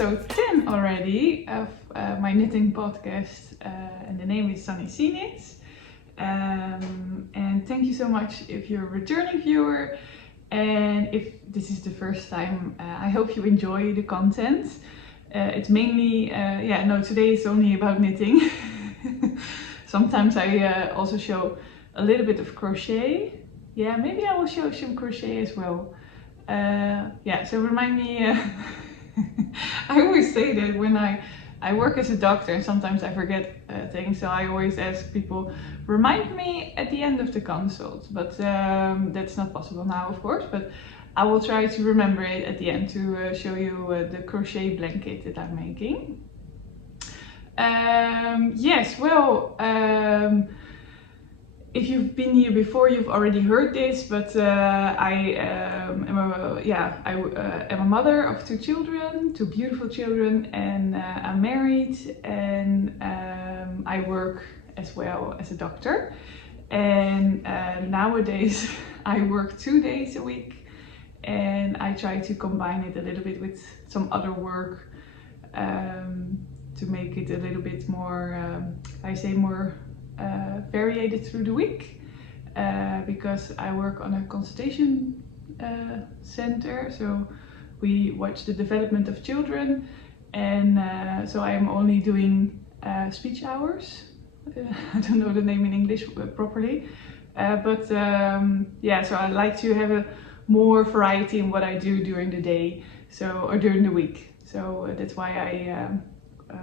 episode 10 already of my knitting podcast, and the name is Sunny Sea Knits. And thank you so much if you're a returning viewer, and if this is the first time, I hope you enjoy the content. It's mainly, today is only about knitting. Sometimes I also show a little bit of crochet. Yeah, maybe I will show some crochet as well. So remind me, I always say that when I work as a doctor and sometimes I forget things, so I always ask people, remind me at the end of the consult, but that's not possible now, of course, but I will try to remember it at the end to show you the crochet blanket that I'm making. If you've been here before, you've already heard this, but I am a mother of two children, two beautiful children, and I'm married, and I work as well as a doctor. And nowadays I work 2 days a week, and I try to combine it a little bit with some other work to make it a little bit more, variated through the week, because I work on a consultation center, so we watch the development of children, and so I am only doing speech hours. I don't know the name in English properly, so I like to have a more variety in what I do during the day, or during the week. So that's why I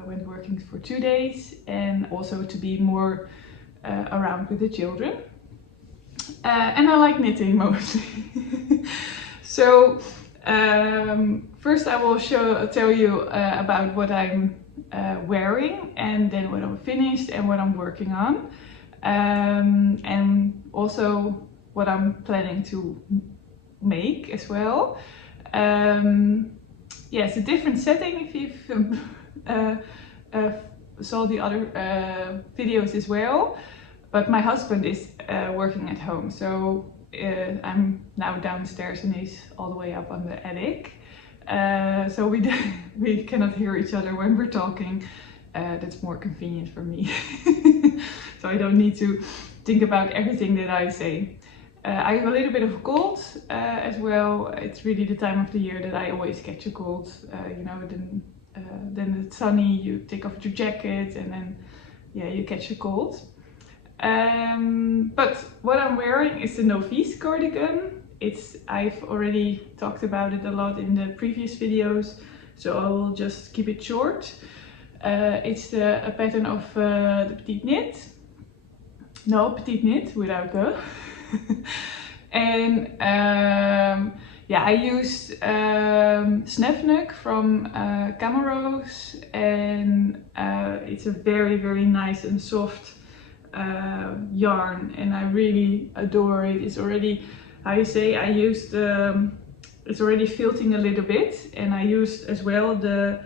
went working for 2 days, and also to be more around with the children, and I like knitting mostly. So first I will tell you about what I'm wearing, and then what I'm finished and what I'm working on, and also what I'm planning to make as well. It's a different setting if you've saw the other videos as well, but my husband is working at home, so I'm now downstairs and he's all the way up on the attic, so we cannot hear each other when we're talking. That's more convenient for me. So I don't need to think about everything that I say. I have a little bit of a cold as well. It's really the time of the year that I always catch a cold. Then it's sunny, you take off your jacket, and then you catch a cold. But what I'm wearing is the Novice cardigan. I've already talked about it a lot in the previous videos, so I will just keep it short. It's a pattern of the petite knit. No, petite knit without the. And I used Snefnug from camaros, and it's a very, very nice and soft yarn, and I really adore it. It's already, it's already filting a little bit, and I used as well the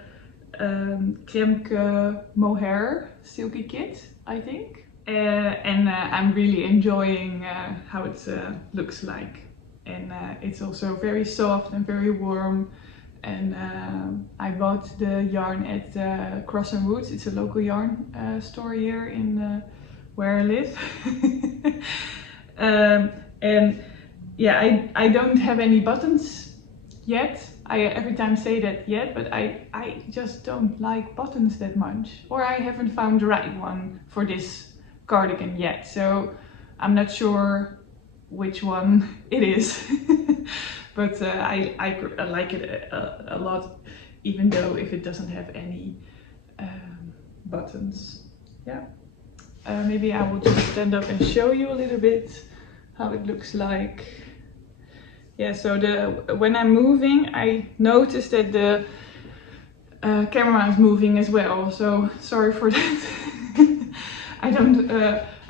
crème mohair silky kit, I think. I'm really enjoying how it looks like, and it's also very soft and very warm. And I bought the yarn at Cross and Woods. It's a local yarn store here in where I live. I don't have any buttons yet. I every time say that yet, but I just don't like buttons that much, or I haven't found the right one for this cardigan yet, so I'm not sure which one it is. But I like it a lot, even though if it doesn't have any buttons. Maybe I will just stand up and show you a little bit how it looks like. So when I'm moving, I noticed that the camera is moving as well, so sorry for that.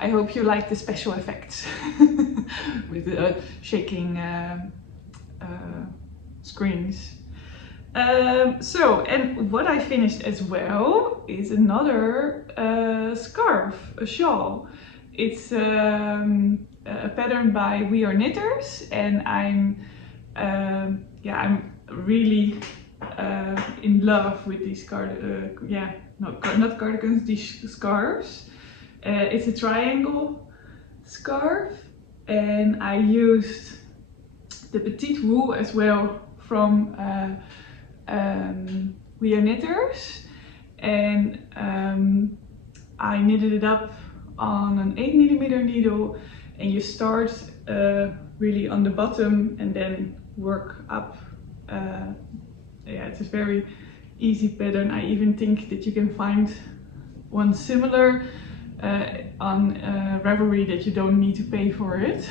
I hope you like the special effects with the shaking screens. And what I finished as well is another scarf, a shawl. It's a pattern by We Are Knitters, and I'm really in love with these not cardigans, these scarves. It's a triangle scarf, and I used the petite wool as well from weareknitters, and I knitted it up on an 8mm needle, and you start really on the bottom and then work up. Yeah, it's a very easy pattern. I even think that you can find one similar on Ravelry, that you don't need to pay for it.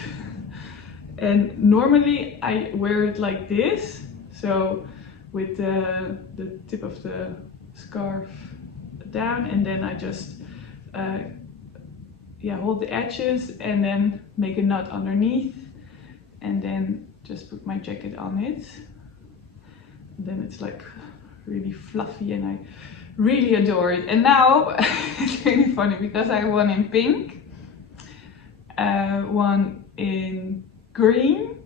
And normally I wear it like this, so with the tip of the scarf down, and then I just hold the edges and then make a knot underneath, and then just put my jacket on it. And then it's like really fluffy, and I really adore it. And now it's really funny because I have one in pink, one in green,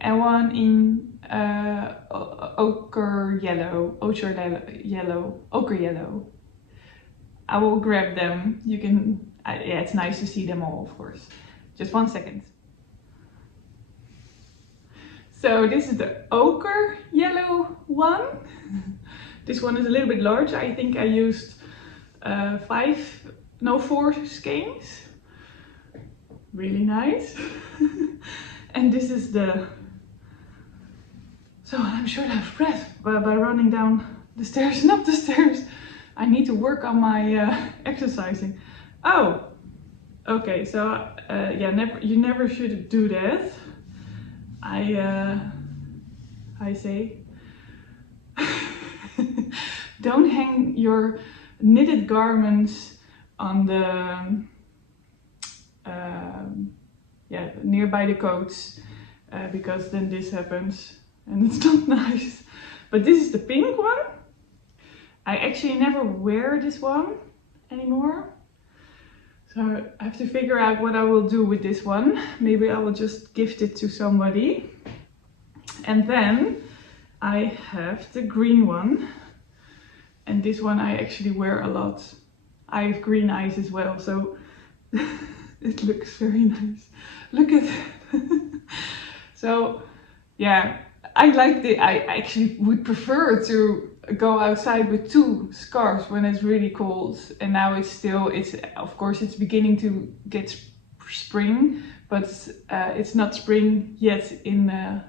and one in ochre yellow. I will grab them. You can, yeah, it's nice to see them all, of course. Just 1 second. So this is the ochre yellow one. This one is a little bit larger. I think I used 4 skeins. Really nice. And this is the, so I'm short of breath by running down the stairs and up the stairs. I need to work on my exercising. Oh, okay, so yeah, you never should do that. I say, don't hang your knitted garments on the nearby the coats, because then this happens and it's not nice. But this is the pink one. I actually never wear this one anymore, so I have to figure out what I will do with this one. Maybe I will just gift it to somebody. And then I have the green one, and this one I actually wear a lot. I have green eyes as well, so it looks very nice. Look at it. So yeah, I actually would prefer to go outside with 2 scarves when it's really cold. And now it's of course it's beginning to get spring, but it's not spring yet in the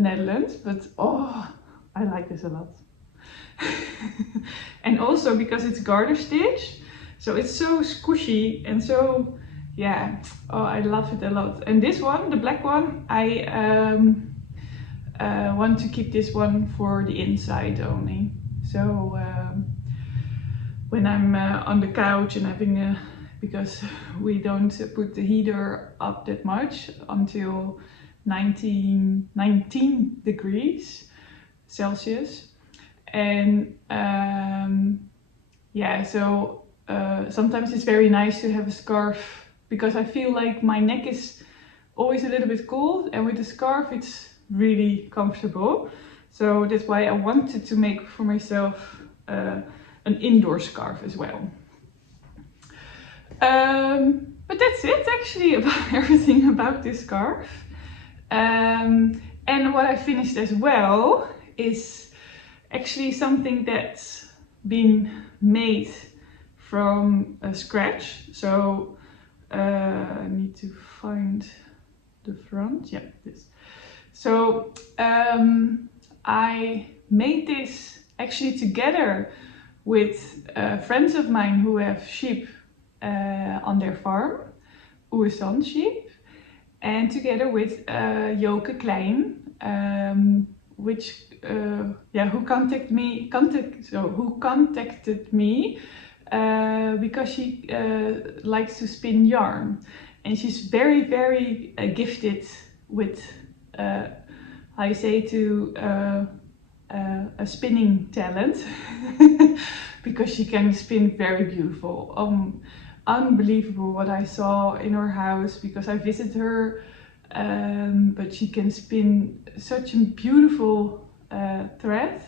Netherlands. But oh, I like this a lot. And also because it's garter stitch, so it's so squishy and so, yeah, oh, I love it a lot. And this one, the black one, I want to keep this one for the inside only. So when I'm on the couch and having because we don't put the heater up that much until 19 degrees Celsius. And yeah, so sometimes it's very nice to have a scarf, because I feel like my neck is always a little bit cold, and with the scarf it's really comfortable. So that's why I wanted to make for myself an indoor scarf as well. But that's it actually about everything about this scarf. And what I finished as well is actually something that's been made from scratch. So I need to find the front. Yeah, this. So I made this actually together with friends of mine who have sheep on their farm, Ouessant sheep, and together with Joke Klein, who contacted me because she likes to spin yarn, and she's very, very gifted with a spinning talent because she can spin very beautiful. Unbelievable what I saw in her house, because I visited her, but she can spin such a beautiful thread,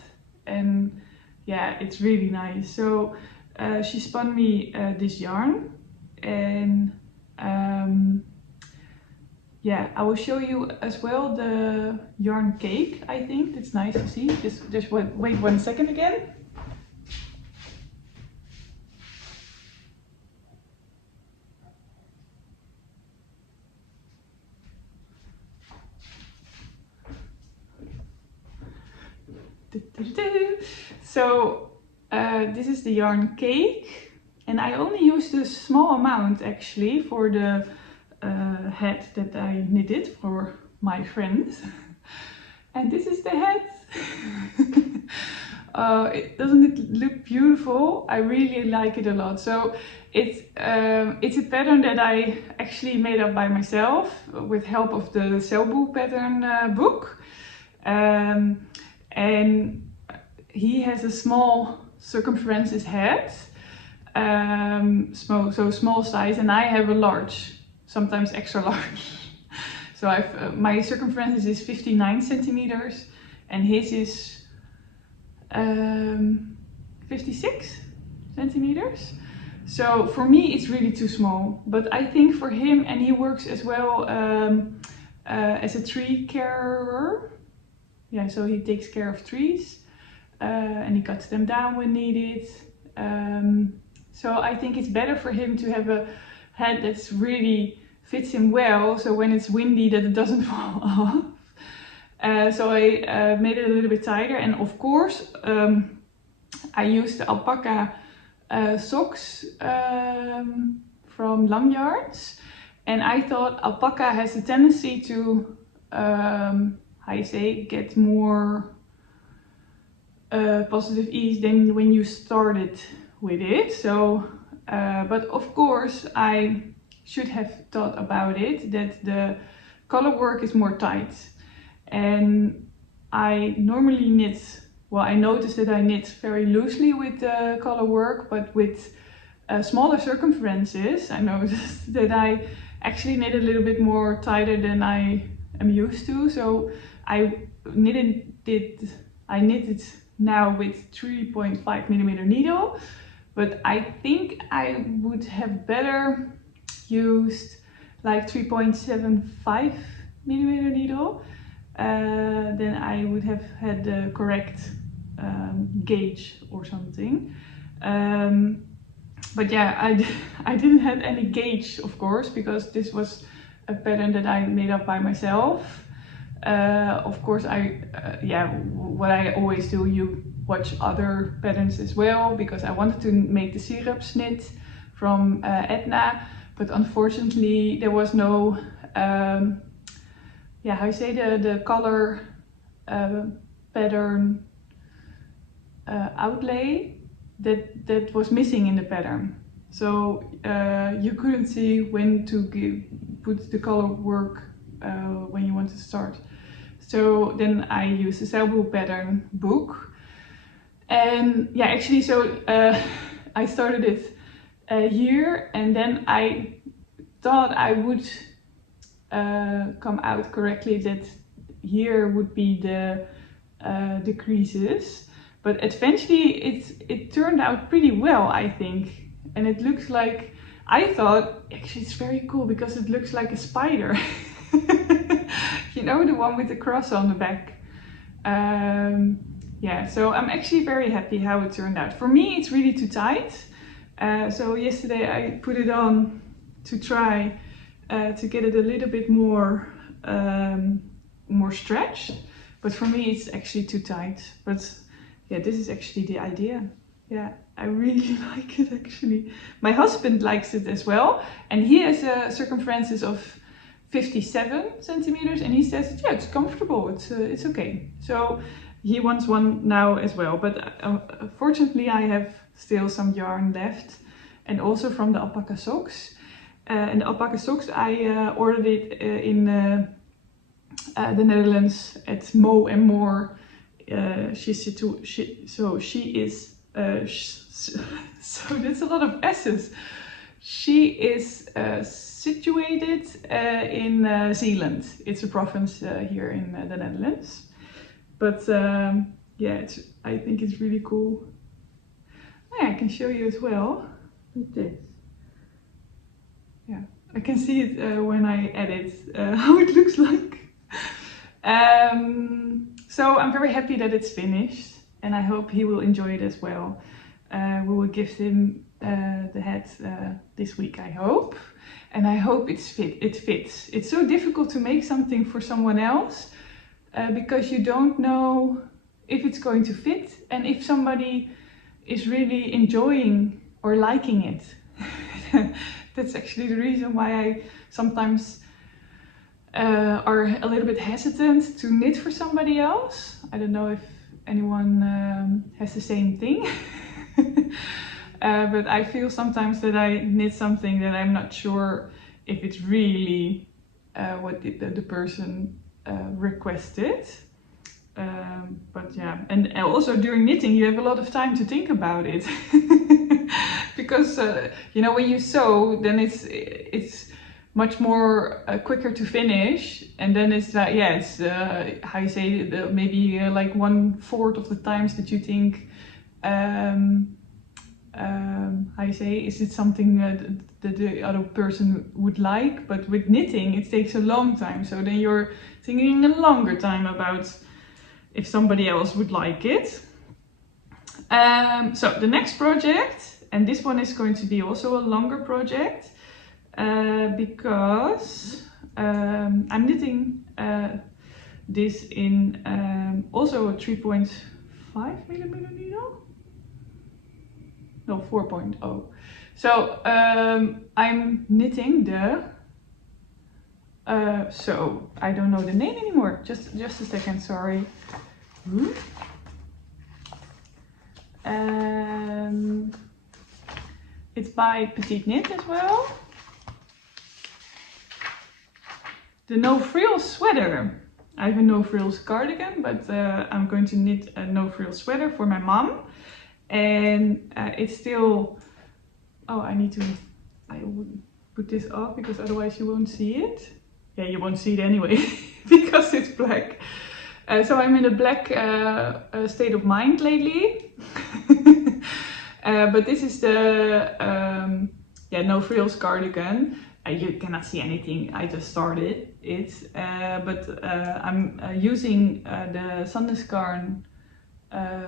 and yeah, it's really nice. So she spun me this yarn, and yeah, I will show you as well the yarn cake. I think it's nice to see. Just wait 1 second again. So this is the yarn cake, and I only used a small amount actually for the hat that I knitted for my friends. And this is the hat. Doesn't it look beautiful? I really like it a lot. So it's a pattern that I actually made up by myself with help of the Selboe pattern book. And he has a small circumferences hat, small size, and I have a large, sometimes extra large. So my circumference is 59 centimeters, and his is 56 centimeters. So for me it's really too small, but I think for him, and he works as well as a tree carer. Yeah, so he takes care of trees and he cuts them down when needed. So I think it's better for him to have a hat that's really fits him well, so when it's windy that it doesn't fall off. So I made it a little bit tighter, and of course I used the Alpaca soxx from Lam Yarns, and I thought Alpaca has a tendency to get more positive ease than when you started with it. So, but of course I should have thought about it, that the color work is more tight. And I normally knit, well, I noticed that I knit very loosely with the color work, but with smaller circumferences, I noticed that I actually knit a little bit more tighter than I am used to. So I knitted now with 3.5mm needle, but I think I would have better used like 3.75mm needle. Then I would have had the correct gauge or something. But yeah, I didn't have any gauge, of course, because this was a pattern that I made up by myself. Of course, what I always do, you watch other patterns as well, because I wanted to make the syrups knit from Eddna, but unfortunately there was no the color pattern outlay that was missing in the pattern. So you couldn't see when to put the color work when you want to start. So then I used the Selboe pattern book, and yeah, actually, so I started it here, and then I thought I would come out correctly, that here would be the creases, but eventually it turned out pretty well, I think, and it looks like, I thought actually it's very cool because it looks like a spider. You know, the one with the cross on the back. Yeah, so I'm actually very happy how it turned out. For me it's really too tight, so yesterday I put it on to try to get it a little bit more stretched, but for me it's actually too tight. But yeah, this is actually the idea. Yeah, I really like it actually. My husband likes it as well, and he has a circumference of 57 centimeters, and he says, yeah, it's comfortable, it's okay. So he wants one now as well, but fortunately I have still some yarn left, and also from the Alpaca soxx. And the Alpaca soxx, I ordered it in the Netherlands at Mo and More. So that's a lot of S's. She is situated in Zeeland. It's a province here in the Netherlands. But yeah, I think it's really cool. Oh, yeah, I can show you as well with this. Yeah, I can see it when I edit how it looks like. So I'm very happy that it's finished, and I hope he will enjoy it as well. We will give him the hat this week, I hope, and I hope it fits. It's so difficult to make something for someone else because you don't know if it's going to fit and if somebody is really enjoying or liking it. That's actually the reason why I sometimes are a little bit hesitant to knit for somebody else. I don't know if anyone has the same thing. But I feel sometimes that I knit something that I'm not sure if it's really what the person requested. But yeah, and also during knitting you have a lot of time to think about it. Because you know, when you sew, then it's much more quicker to finish, and then it's like, yeah, it's how you say, maybe like 1/4 of the times that you think how you say, is it something that the other person would like. But with knitting it takes a long time, so then you're thinking a longer time about if somebody else would like it. So the next project, and this one is going to be also a longer project, because I'm knitting this in also a 3.5mm needle. No, 4.0. So I'm knitting the so I don't know the name anymore. Just a second, sorry. It's by Petite Knit as well. The no frills sweater. I have a no frills cardigan, but I'm going to knit a no frills sweater for my mom. And it's still, oh, I will put this off because otherwise you won't see it. Yeah, you won't see it anyway because it's black. So I'm in a black state of mind lately. But this is the yeah, no frills cardigan. You cannot see anything, I just started it. But I'm using the sandness garn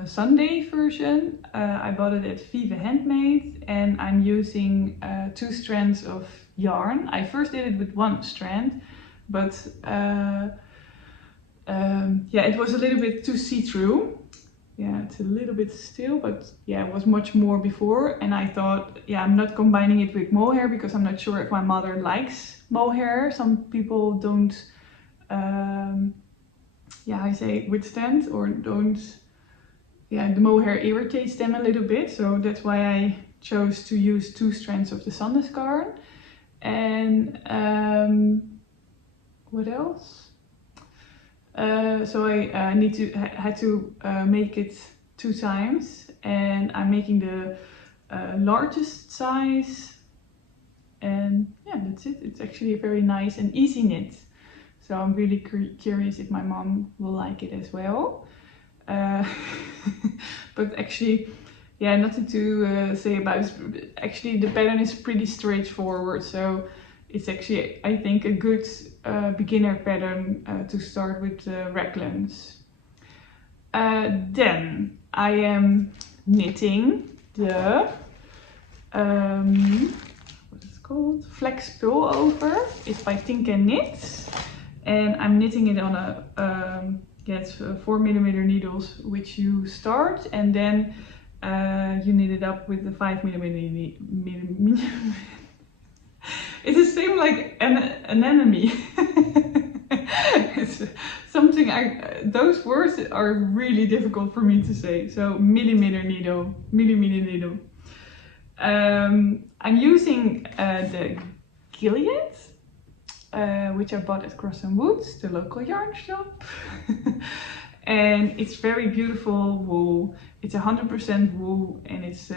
Sunday version. I bought it at Vive Handmade, and I'm using 2 strands of yarn. I first did it with 1 strand, but yeah, it was a little bit too see-through. Yeah, it's a little bit still, but yeah, it was much more before. And I thought, yeah, I'm not combining it with mohair because I'm not sure if my mother likes mohair. Some people don't, yeah, I say withstand or don't. Yeah, the mohair irritates them a little bit, so that's why I chose to use 2 strands of the sandness garn. And what else? So I had to make it 2 times, and I'm making the largest size, and yeah, that's it. It's actually a very nice and easy knit, so I'm really curious if my mom will like it as well. But actually, yeah, nothing to say about it. Actually, the pattern is pretty straightforward, so it's actually, I think, a good beginner pattern to start with raglands. Then I am knitting the what is it called? Flax pullover. It's by Tincanknits, and I'm knitting it on a yeah, it's 4mm needles, which you start, and then you knit it up with the 5mm. It's the same like an anemone. It's something those words are really difficult for me to say. So millimeter needle. I'm using the Guilliat, which I bought at Cross & Woods, the local yarn shop. And it's very beautiful wool. It's 100% wool, and it's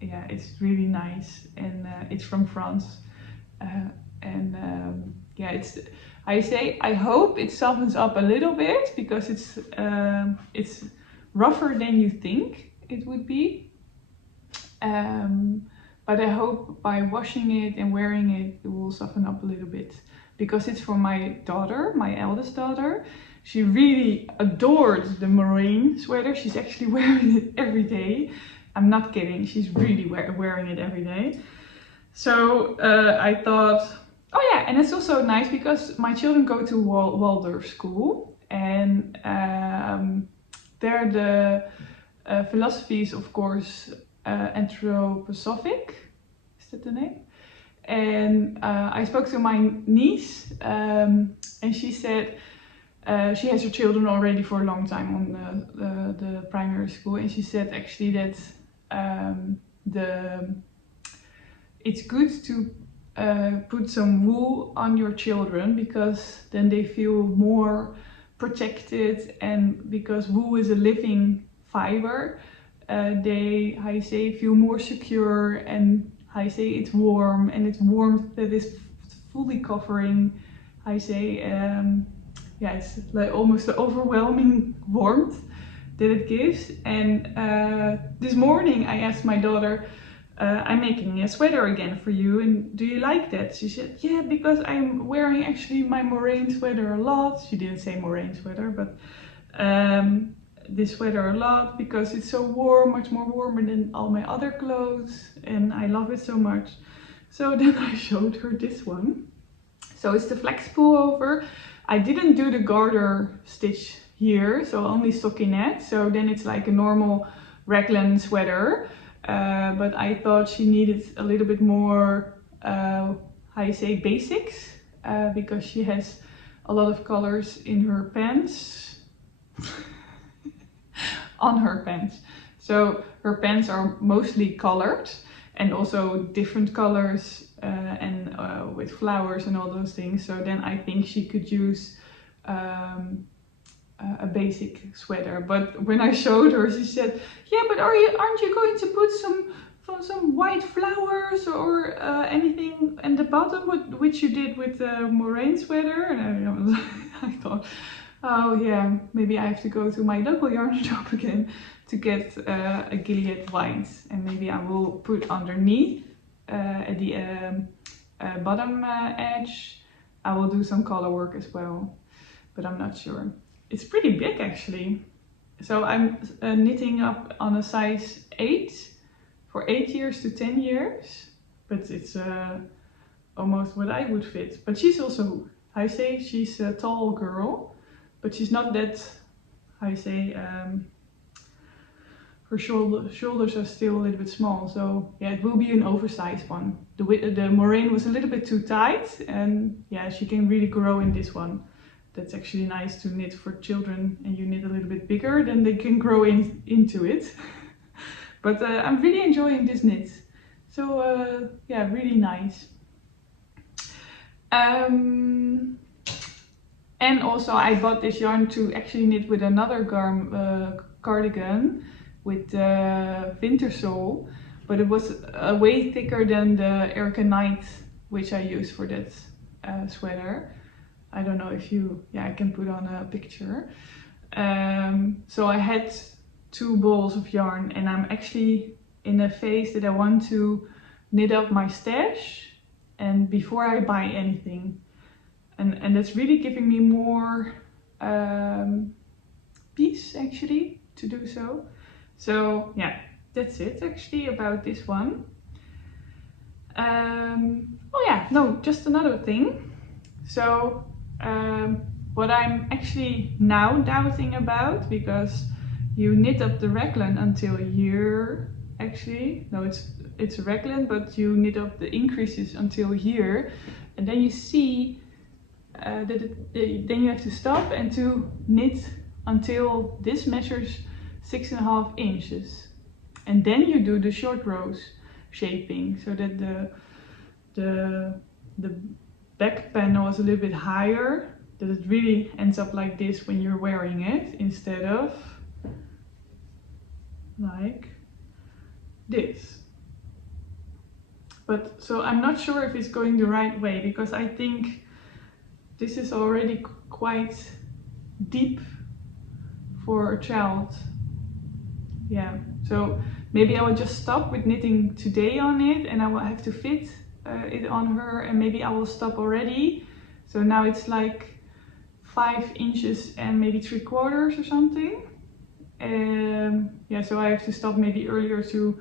yeah, it's really nice, and it's from France. And yeah, I hope it softens up a little bit, because it's rougher than you think it would be. But I hope by washing it and wearing it, it will soften up a little bit, because it's for my daughter, my eldest daughter. She really adored the moraine sweater. She's actually wearing it every day. I'm not kidding, she's really wearing it every day. So I thought, oh yeah, and it's also nice because my children go to Waldorf school, and there the philosophy is, of course, anthroposophic. Is that the name? And I spoke to my niece, and she said she has her children already for a long time on the primary school, and she said actually that it's good to put some wool on your children, because then they feel more protected, and because wool is a living fiber, they, how you say, feel more secure, and how you say, it's warm, and it's warmth that is fully covering, how you say, yeah, it's like almost the overwhelming warmth that it gives. And this morning I asked my daughter, I'm making a sweater again for you, and do you like that? She said, yeah, because I'm wearing actually my moraine sweater a lot. She didn't say moraine sweater, but this sweater a lot, because it's so warm, much more warmer than all my other clothes, and I love it so much. So then I showed her this one. So it's the flax pullover. I didn't do the garter stitch here, so only stockinette. So then it's like a normal raglan sweater. But I thought she needed a little bit more, how you say, basics, because she has a lot of colors in her pants. On her pants. So her pants are mostly colored, and also different colors, and with flowers and all those things. So then I think she could use a basic sweater. But when I showed her, she said, yeah, but aren't you going to put some white flowers or anything in the bottom, which you did with the moraine sweater? And I thought, oh yeah, maybe I have to go to my local yarn shop again to get a Guilliat white, and maybe I will put underneath at the bottom edge, I will do some color work as well, but I'm not sure. It's pretty big actually. So I'm knitting up on a size 8 for 8 years to 10 years, but it's almost what I would fit. But she's also, I say, she's a tall girl, but she's not that, I say, her shoulders are still a little bit small. So yeah, it will be an oversized one. The moraine was a little bit too tight, and yeah, she can really grow in this one. That's actually nice to knit for children, and you knit a little bit bigger, then they can grow into it. But I'm really enjoying this knit. So yeah, really nice. And also I bought this yarn to actually knit with another cardigan with the winter sole, but it was way thicker than the weareknitters which I use for that sweater. I don't know if you, yeah, I can put on a picture. So I had 2 balls of yarn, and I'm actually in a phase that I want to knit up my stash and before I buy anything. And that's really giving me more peace actually to do so. So yeah, that's it actually about this one. Oh yeah, no, just another thing. So what I'm actually now doubting about, because you knit up the raglan until here, actually, no, it's a raglan, but you knit up the increases until here, and then you see then you have to stop and to knit until this measures 6.5 inches, and then you do the short rows shaping so that the back panel is a little bit higher, that it really ends up like this when you're wearing it, instead of like this. But so I'm not sure if it's going the right way, because I think this is already quite deep for a child. Yeah, so maybe I will just stop with knitting today on it, and I will have to fit it on her, and maybe I will stop already. So now it's like 5 inches and maybe 3/4 or something. Yeah, so I have to stop maybe earlier to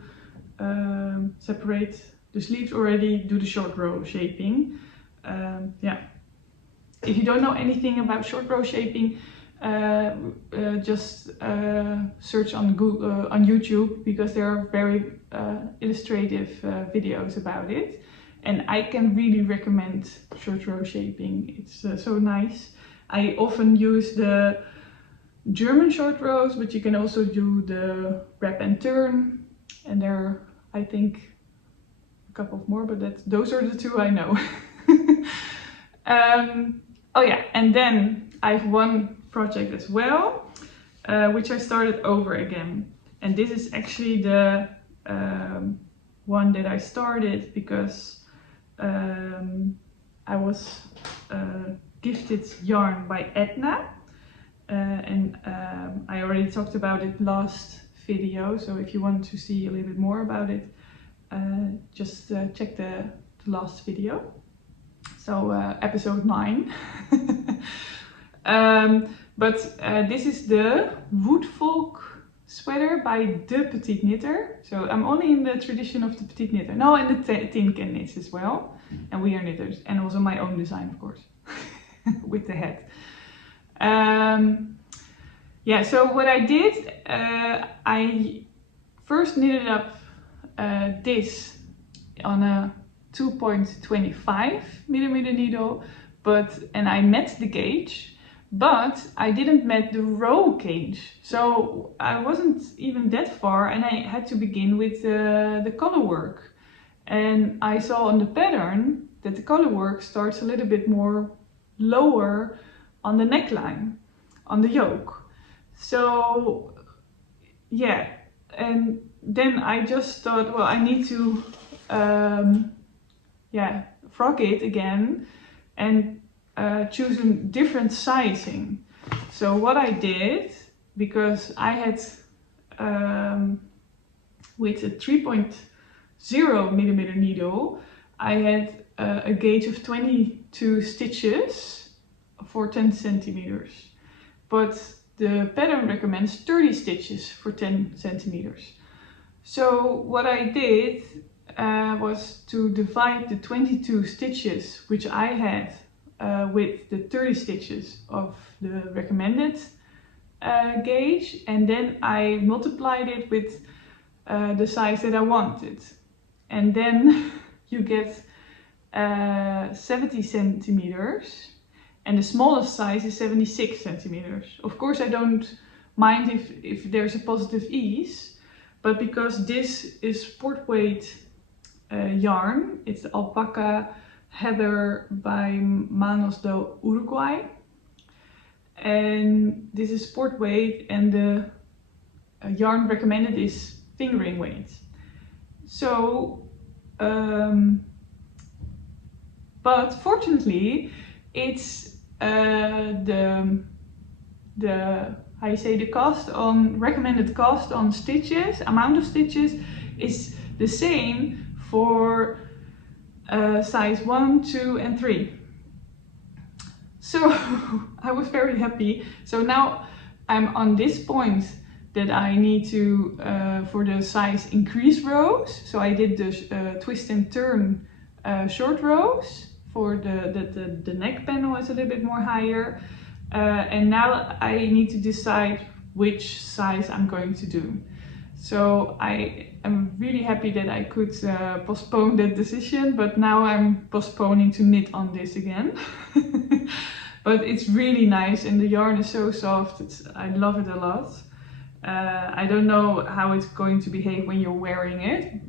separate the sleeves already, do the short row shaping. Yeah, if you don't know anything about short row shaping, just search on Google, on YouTube, because there are very illustrative videos about it, and I can really recommend short row shaping. It's so nice. I often use the German short rows, but you can also do the wrap and turn, and there are, I think, a couple of more, but those are the 2 I know. Oh yeah, and then I have one project as well, which I started over again, and this is actually the one that I started because I was gifted yarn by Eddna, and I already talked about it last video, so if you want to see a little bit more about it, just check the last video, so episode 9. But this is the Woodfolk sweater by the petite knitter. So I'm only in the tradition of the petite knitter. No, and the tincanknits as well. And weareknitters. And also my own design, of course. With the head. Yeah, so what I did, I first knitted up this on a 2.25 millimeter needle, and I met the gauge, but I didn't met the row gauge, so I wasn't even that far, and I had to begin with the color work. And I saw on the pattern that the color work starts a little bit more lower on the neckline, on the yoke. So yeah, and then I just thought, well, I need to yeah, frock it again and choose a different sizing. So what I did, because I had with a 3.0 millimeter needle, I had a gauge of 22 stitches for 10 centimeters, but the pattern recommends 30 stitches for 10 centimeters. So what I did was to divide the 22 stitches which I had with the 30 stitches of the recommended gauge, and then I multiplied it with the size that I wanted, and then you get 70 centimeters, and the smallest size is 76 centimeters. Of course I don't mind if there's a positive ease, but because this is sport weight yarn, it's the Alpaca Heather by Manos do Uruguay, and this is sport weight, and the yarn recommended is fingering weight. So but fortunately it's the how you say, the cost on recommended cost on stitches, amount of stitches, is the same for size 1, 2 and 3. So I was very happy. So now I'm on this point that I need to for the size increase rows. So I did the twist and turn short rows for the neck panel is a little bit more higher, and now I need to decide which size I'm going to do. So I am really happy that I could postpone that decision, but now I'm postponing to knit on this again. But it's really nice, and the yarn is so soft. I love it a lot. I don't know how it's going to behave when you're wearing it,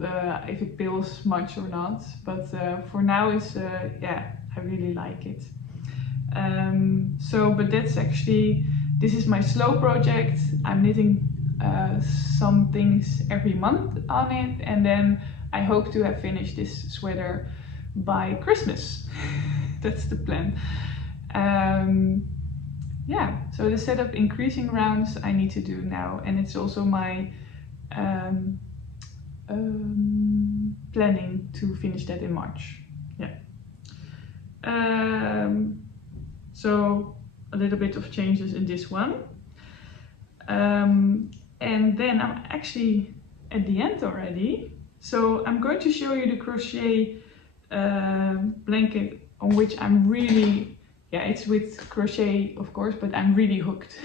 if it pills much or not, but for now it's yeah, I really like it. But that's actually, this is my slow project. I'm knitting some things every month on it, and then I hope to have finished this sweater by Christmas. That's the plan. Yeah, so the set of increasing rounds I need to do now, and it's also my planning to finish that in March. Yeah. So a little bit of changes in this one. And then I'm actually at the end already. So I'm going to show you the crochet blanket on which I'm really, yeah, it's with crochet of course, but I'm really hooked.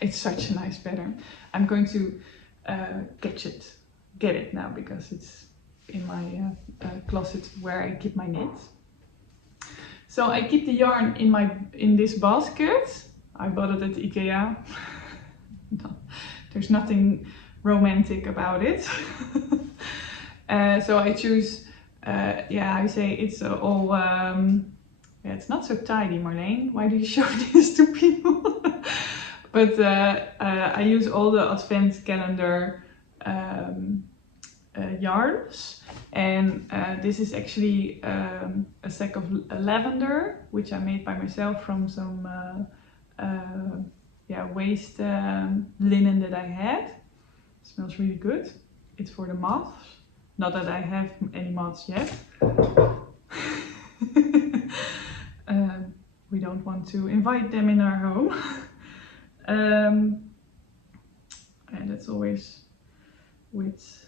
It's such a nice pattern. I'm going to get it now because it's in my closet where I keep my knits. So I keep the yarn in this basket. I bought it at IKEA. No, there's nothing romantic about it. So I choose, yeah, I say it's all, yeah, it's not so tidy, Marlene. Why do you show this to people? But I use all the advent calendar yarns, and this is actually a sack of lavender, which I made by myself from some yeah, waste linen that I had. It smells really good. It's for the moths. Not that I have any moths yet. We don't want to invite them in our home. And that's always with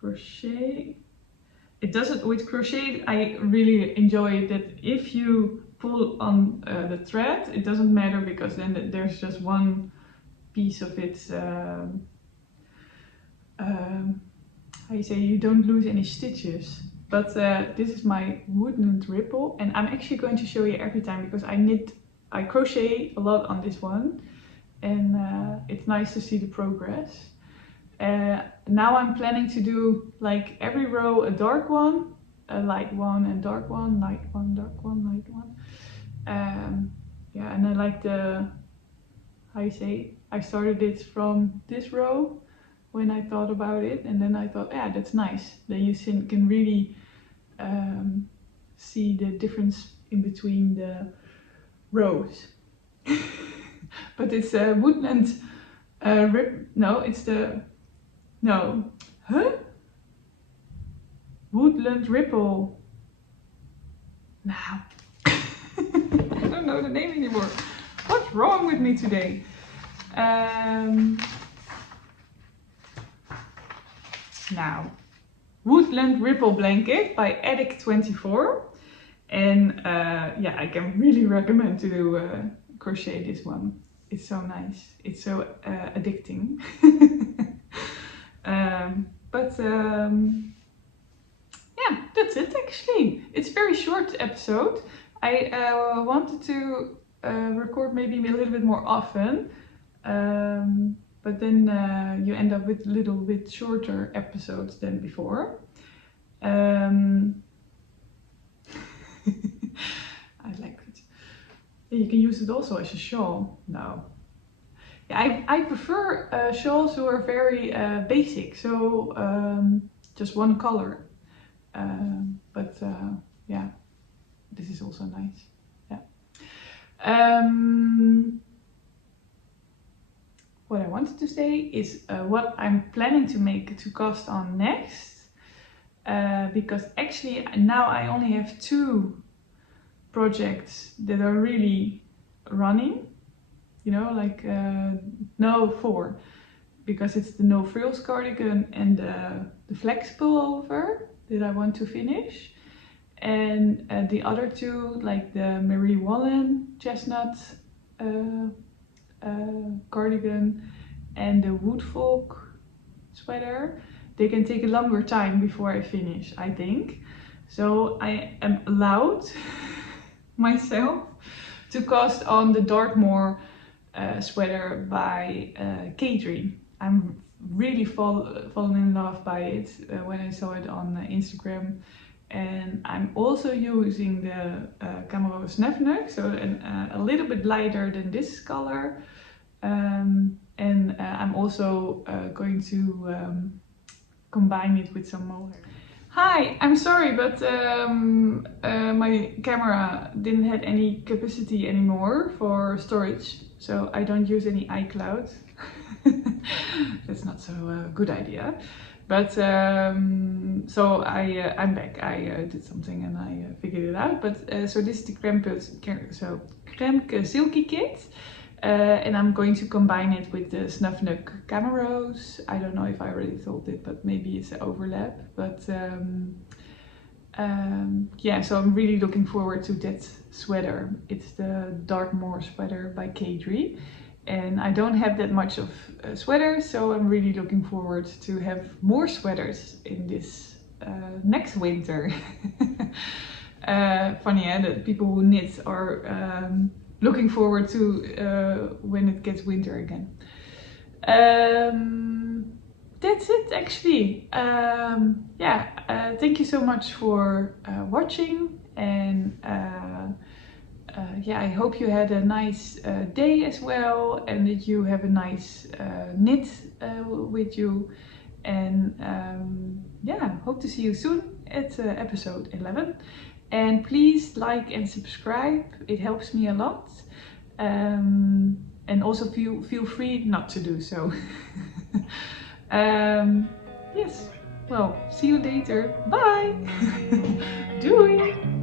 crochet. It doesn't, with crochet I really enjoy that if you pull on the thread, it doesn't matter because then there's just one piece of it, how you say, you don't lose any stitches. But this is my Woodland ripple, and I'm actually going to show you every time because I crochet a lot on this one, and it's nice to see the progress. Now I'm planning to do like every row a dark one, a light one, and dark one, light one, dark one, light one. Yeah, and I like the, how you say, I started it from this row when I thought about it, and then I thought, yeah, that's nice. Then you can really see the difference in between the rows. But it's a Woodland no, it's the, no, huh? Woodland ripple. Now, I don't know the name anymore. What's wrong with me today? Now, Woodland Ripple Blanket by Eddic24, and yeah, I can really recommend to do crochet this one. It's so nice. It's so addicting. Yeah, that's it actually. It's a very short episode. I wanted to record maybe a little bit more often, but then you end up with a little bit shorter episodes than before. I like it. You can use it also as a shawl. No. Yeah, I prefer shawls who are very basic, so just one color. But yeah, this is also nice. Yeah. What I wanted to say is what I'm planning to make to cast on next, because actually now I only have 2 projects that are really running, you know, like no 4, because it's the no frills cardigan and the flax pullover that I want to finish, and the other 2, like the Marie Wallen chestnut cardigan and the Woodfolk sweater, they can take a longer time before I finish, I think. So I am allowed myself to cast on the Dartmoor sweater by Kadri. I'm really fallen in love by it when I saw it on Instagram. And I'm also using the camaros Snefnug, so a little bit lighter than this color. And I'm also going to combine it with some mohair. Hi, I'm sorry, but my camera didn't have any capacity anymore for storage, so I don't use any iCloud. That's not so good idea. But so I'm back. I did something and I figured it out. But so this is the Kremke Silky Kit. And I'm going to combine it with the Snefnug camaros. I don't know if I already told it, but maybe it's an overlap. But yeah, so I'm really looking forward to that sweater. It's the Dartmoor sweater by Kadri. And I don't have that much of sweaters, so I'm really looking forward to have more sweaters in this next winter. Funny, that people who knit are looking forward to when it gets winter again. That's it actually. Yeah, thank you so much for watching, and yeah, I hope you had a nice day as well, and that you have a nice knit with you. And yeah, hope to see you soon at episode 11. And please like and subscribe, it helps me a lot. And also feel free not to do so. Yes, well, see you later. Bye! Doei!